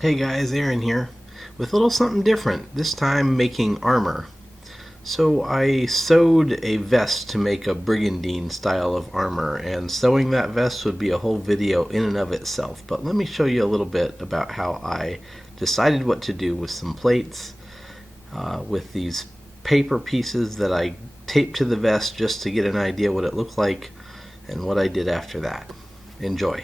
Hey guys, Aaron here with a little something different, this time making armor. So I sewed a vest to make a Brigandine style of armor, and sewing that vest would be a whole video in and of itself, but let me show you a little bit about how I decided what to do with some plates, with these paper pieces that I taped to the vest just to get an idea what it looked like, and what I did after that. Enjoy.